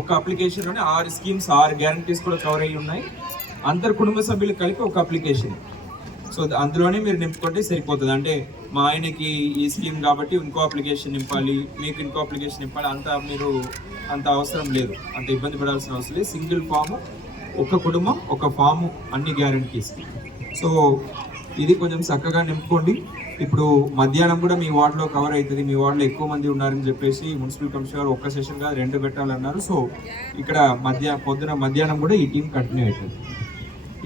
ఒక అప్లికేషన్లోనే 6 schemes 6 guarantees కూడా cover అయ్యి ఉన్నాయి. అందరు కుటుంబ సభ్యులు కలిపి ఒక అప్లికేషన్. సో అందులోనే మీరు నింపుకుంటే సరిపోతుంది. అంటే మా ఆయనకి ఈ స్కీమ్ కాబట్టి ఇంకో అప్లికేషన్ నింపాలి, మీకు ఇంకో అప్లికేషన్ నింపాలి, అంత అవసరం లేదు, అంత ఇబ్బంది పడాల్సిన అవసరం లేదు. సింగిల్ ఫాము, ఒక కుటుంబం, ఒక ఫాము, అన్ని గ్యారంటీస్. సో ఇది కొంచెం చక్కగా నింపుకోండి. ఇప్పుడు మధ్యాహ్నం కూడా మీ వార్డులో కవర్ అవుతుంది. మీ వార్డులో ఎక్కువ మంది ఉన్నారని చెప్పేసి మున్సిపల్ కమిషనర్ ఒక్క సెషన్ కాదు 2 పెట్టాలన్నారు. సో ఇక్కడ మధ్యాహ్నం కూడా ఈ టీం కంటిన్యూ అవుతుంది.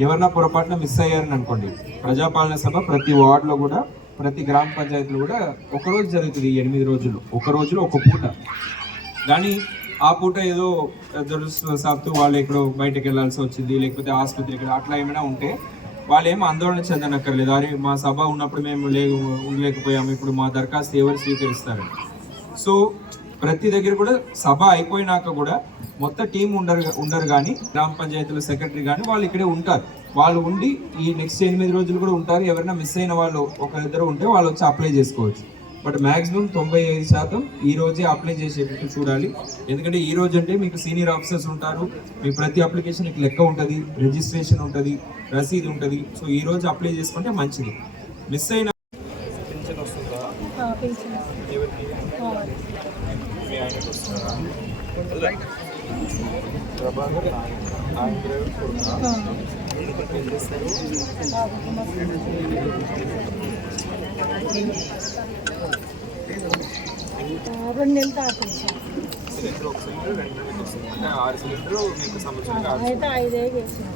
ఎవరన్నా పొరపాటున మిస్ అయ్యారని అనుకోండి, ప్రజాపాలన సభ ప్రతి వార్డులో కూడా, ప్రతి గ్రామ పంచాయతీలో కూడా ఒకరోజు జరుగుతుంది. 8 రోజులు, ఒక రోజులో ఒక పూట. కానీ ఆ పూట ఏదో దురదృష్టవశాత్తు వాళ్ళు ఎక్కడో బయటకు వెళ్ళాల్సి వచ్చింది, లేకపోతే ఆసుపత్రికి అట్లా ఏమైనా ఉంటే వాళ్ళు ఏమో ఆందోళన చెందనక్కర్లేదు. అరే మా సభ ఉన్నప్పుడు మేము ఉండలేకపోయాము, ఇప్పుడు మా దరఖాస్తు ఎవరు స్వీకరిస్తారు. సో ప్రతి దగ్గర కూడా సభ అయిపోయినాక కూడా మొత్తం టీం ఉండరు కానీ గ్రామ పంచాయతీల సెక్రటరీ కానీ వాళ్ళు ఇక్కడే ఉంటారు. వాళ్ళు ఉండి ఈ నెక్స్ట్ 8 రోజులు కూడా ఉంటారు. ఎవరైనా మిస్ అయిన వాళ్ళు ఒకరిద్దరు ఉంటే వాళ్ళు వచ్చి అప్లై చేసుకోవచ్చు. బట్ మ్యాక్సిమం 95% ఈ రోజే అప్లై చేసేటట్టు చూడాలి. ఎందుకంటే ఈ రోజు అంటే మీకు సీనియర్ ఆఫీసర్స్ ఉంటారు, మీ ప్రతి అప్లికేషన్కి లెక్క ఉంటుంది, రిజిస్ట్రేషన్ ఉంటుంది, రసీదు ఉంటుంది. సో ఈ రోజు అప్లై చేసుకుంటే మంచిది. మిస్ అయిన రెండు నెలలు తాగుతుంది సార్. సిలిండర్ ఒక సిలిండర్ 2 నెలలకు వస్తుంది. అంటే 6 సిలిండర్ మీకు సంవత్సరం అయితే 5 వేసినాం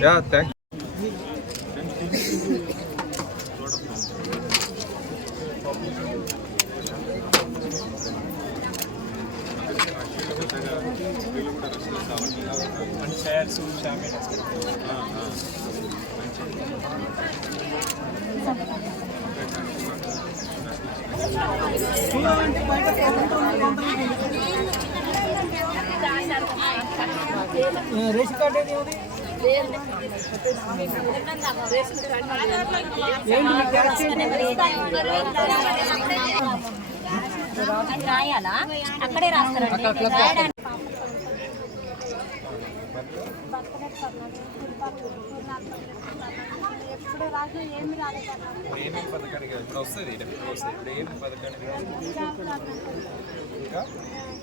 సార్. థ్యాంక్ రేషన్ కార్డు ఏది రాయాలా? అక్కడే రాస్తారండి. ఎప్పుడు రాసిన ఏమి రాలేదు. ఏమేమి పథకానికి ఇప్పుడు వస్తుంది, ఇప్పుడు ఏం పథకానికి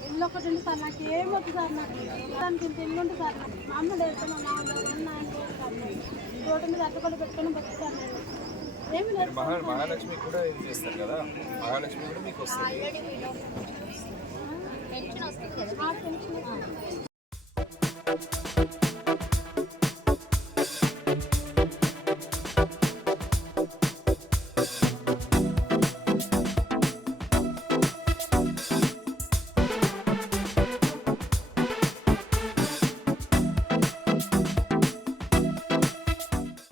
ఇల్లు ఒకటి ఉంది సార్, నాకు ఏమి వద్దు సార్. నాకు దానికి ఇంత ఇల్లు ఉంటుంది సార్. మా అమ్మ లేదు, మా నాన్న రోడ్డు మీద అడ్డుకొని పెట్టుకొని బతుకుతాను. ఏమి లేదు. మహాలక్ష్మి కూడా ఏం చేస్తారు కదా, మహాలక్ష్మి కూడా మీకు వస్తుంది.